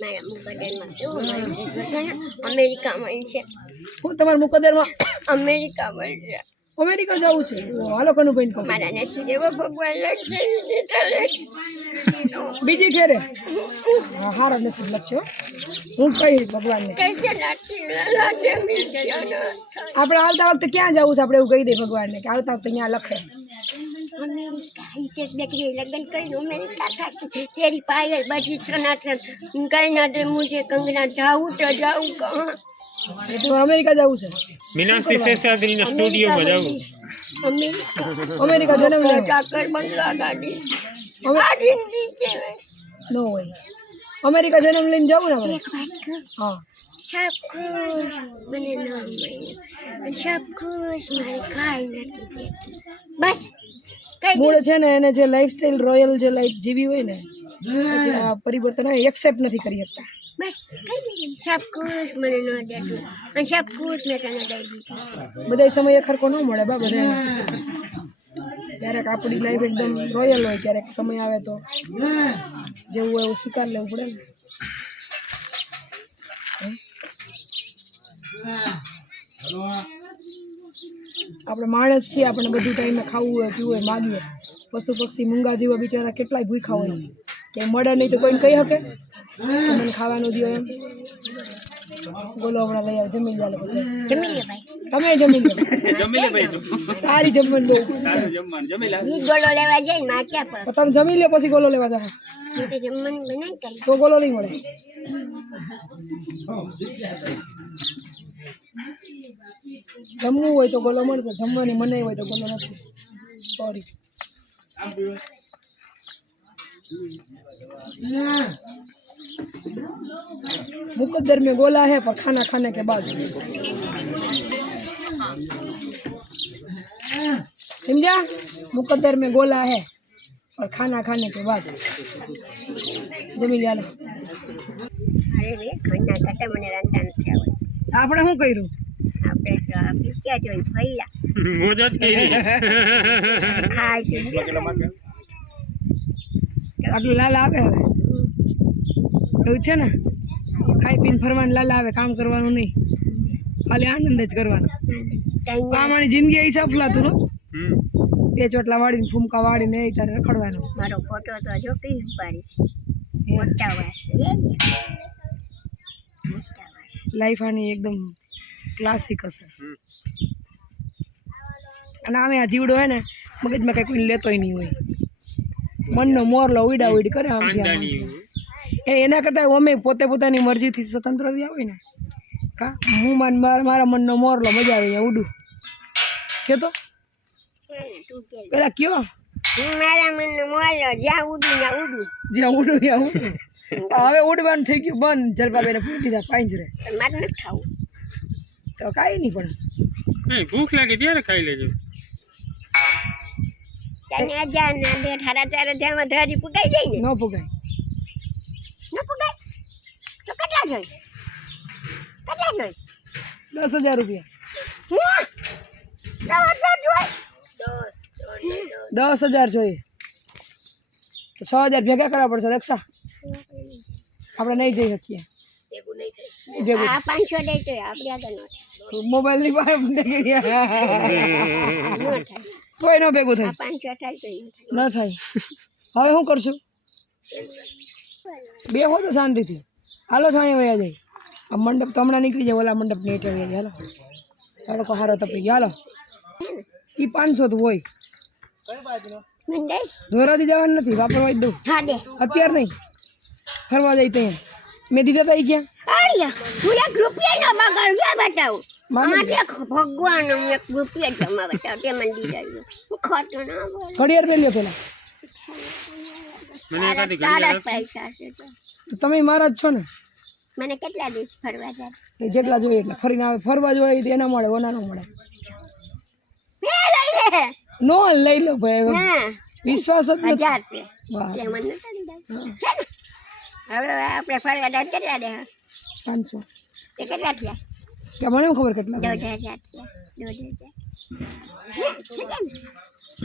મેં મુકદ્દરમાં છું અમેરિકામાં છે. હું તમારા મુકદ્દરમાં અમેરિકામાં અમેરિકા જવું છે. હાલો કનુભાઈ કહું. મારા ભગવાન બીજી ઘેરે? હારા નસીબ લખશો હું. કઈ ભગવાનને? આપણે આવતા વખતે ક્યાં જવું છે? આપણે એવું કહી દઈએ ભગવાનને કે આવતા વખતે ત્યાં લખે. मेरी काई से बेकरी लगन करी हो मेरी काका तेरी पायल बजी सनातन कहना दे मुझे कंगना जाऊँ तो जाऊँ कहाँ? तो अमेरिका जाऊँ सर मीनाक्षी से शादी ना स्टूडियो में जाऊँ। अमेरिका। अमेरिका जन्म ले। जाकर बंगला गाड़ी। गाड़ी नीचे नो वे अमेरिका जन्म लेने जाऊ ना मैं हाँ। सब मैंने नाम सब खुश मैं खाई ना बस। મૂળ છે ને એને જે લાઈફસ્ટાઈલ રોયલ જે લાઈફ જીવી હોય ને પછી આ પરિવર્તન એક્સેપ્ટ નથી કરી શકતા. બસ બધા સમયે ખરખો ન મળે બા બધા ક્યારેક આપણી લાઈફ એકદમ રોયલ હોય ક્યારેક સમય આવે તો જેવું હોય એવું સ્વીકાર લેવું પડે ને. આપણે માણસ છીએ આપણે બધું ટાઈમે ખાવું હોય પીવું હોય માગીએ. પશુ પક્ષી મૂંગા જેવા બિચારા કેટલાય ભૂખા હોય. કે મળે નહીં તો કોઈને કહી શકે. મને ખાવાનું દો એમ. બોલો હમણાં લઈ આવે જમી લે જમી લે ભાઈ. તમે જમી લો જમી લે ભાઈ તારી જમવાનું બહુ. જમવાનું જમી લે. ઈ ગોળો લેવા જાય માં ક્યાં પર તમે જમી લે પછી ગોલો લેવા કરી તો ગોલો નહીં મળે. જમવું હોય તો ગોલો મળશે જમવાની મનાઈ હોય તો ગોલો નથી સોરી मुकद्दर में गोला है पर खाना खाने के बाद समझा मुकद्दर में गोला है और खाना खाने के बाद જમી લે હાલો. અરે રે ઘરના કરતા મને રાંધતા નથી આવડતું આપણે શું કર્યું? આટલું લાલ આવે હવે. એવું છે ને? ખાઈ પીને ફરવાનું લાલ આવે કામ કરવાનું નહીં. ખાલી આનંદ જ કરવાનો. કામ આની જિંદગી એ સફલાતું નો. બે ચોટલા વાળીને ફૂમકા વાળીને એ તારે રખડવાનું. મારો ફોટો તો જો કઈ ઉપાડી મોટા લાઈફ આની એકદમ ક્લાસિક હશે. અને આમે આ જીવડો હોય ને મગજમાં કંઈ કોઈ લેતોય નહીં હોય. મનનો મોરલો ઉડા ઉડી કરે આમથી આમ. એ એના કરતાં અમે પોતે પોતાની મરજીથી સ્વતંત્ર રહ્યા હોય ને કા? હું માન મારા મારા મનનો મોરલો મજા આવે ઉડું. કહેતો તું પેલા કયો? હું મારા મનનો મોલો જ્યાં ઉડું ત્યાં ઉડું. જ્યાં ઉડું ત્યાં ઉડું. હવે ઉડવાનું થઈ ગયું બંધ. જલપાબેને પૂરી દીધા પાંજરે મારે નથી ખાવું. તો કાંઈ નહીં પણ. નહીં ભૂખ લાગે ત્યારે ખાઈ લેજો. ના બે સાડા ચાર હજારમાં ધરાજી પુગાઈ જાય ને. ન પુગાય. ન પુગાય? તો કેટલા જોઈ કેટલા જોઈ દસ હજાર રૂપિયા. હું દસ હજાર દસ દસ હજાર જોઈએ. તો છ હજાર ભેગા કરવા પડશે રક્ષા આપણે નહીં જઈ શકીએ. મોબાઈલ ન કોઈ ન ભેગું થાય. ન થાય. હવે શું કરશું? બે હો તો શાંતિથી. હાલો સાંજે વયા જાય. આ મંડપ તો હમણાં નીકળી જાય ઓલા મંડપની હેઠે વયા જાય. હાલો. લોકો હારો તપી ગયો. હાલો. એ પાંચસો તો હોય. ધોરાથી જવાનું નથી વાપરવા જ દઉં. અત્યાર નહીં. ફરવા જાય ત્યાં મેં દીધા તા ગયા ક્યાં? આર્યા હું એક રૂપિયા નો બગાડ ગયા બતાવું. માને ભગવાન હું એક રૂપિયા જમા બતાવું તે મને દીધા હું ખોટું ના બોલ. ઘડિયાળ પહેર્યો પેલા. મને એકાદી તારા પૈસા છે તો. તમે મારા જ છો ને? મને કેટલા દિવસ ફરવા જાય? જેટલા જોઈએ એટલા. ફરીને આવે ફરવા જોઈએ તો એના મળે ઓના ન મળે. હે લઈ લે. નો લઈ લો ભાઈ વિશ્વાસ જ નથી. હજાર છે. વાહ. હવે આપણે ફરવા જાય કેટલા દે? પાંચસો. એ કેટલા થયા? કે મને શું ખબર કેટલા દોઢ હજાર દોઢ હજાર.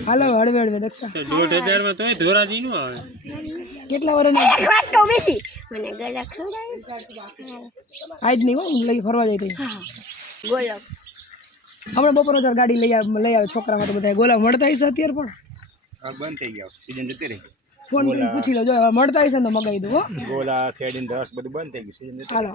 હાલો હળવે હળવે દક્ષા. તો દોઢ હજારમાં તોય ધોરાજી નું આવે. કેટલા વર્ષના વાત કહું બેટી મને ગળા ખવડાવીશ આજ નહીં હો લઈ ફરવા જઈ હતી હા હમણાં બપોર હજાર ગાડી લઈ આવે લઈ આવે છોકરા માટે બધા ગોલા મળતા હશે અત્યારે પણ? બંધ થઈ ગયા. સીઝન જતી રહી. ફોન પૂછી લેજો મળતા હશે ને તો મગાવી દઉં હો. ગોલા શેડીન રસ બધું બંધ થઈ ગયું છે. હાલો.